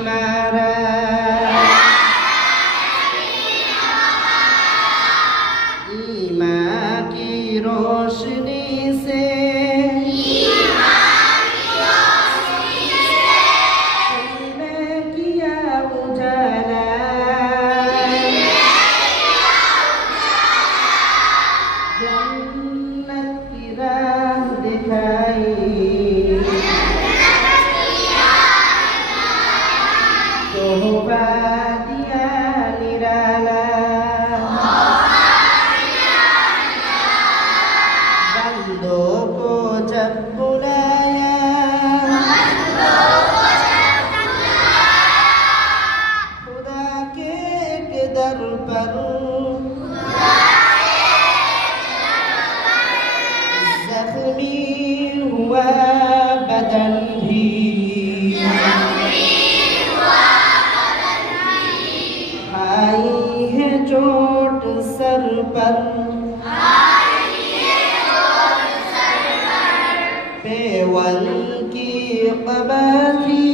हमारा ईमान की रोशनी से हमने किया उजाला जन्नत की राह दिखाई तोहफा दिया निराला बंदों को जब बुलाया खुदा के दर पर जख्मी हुआ बदन भी आई है चोट सर पर पेवल की कबाली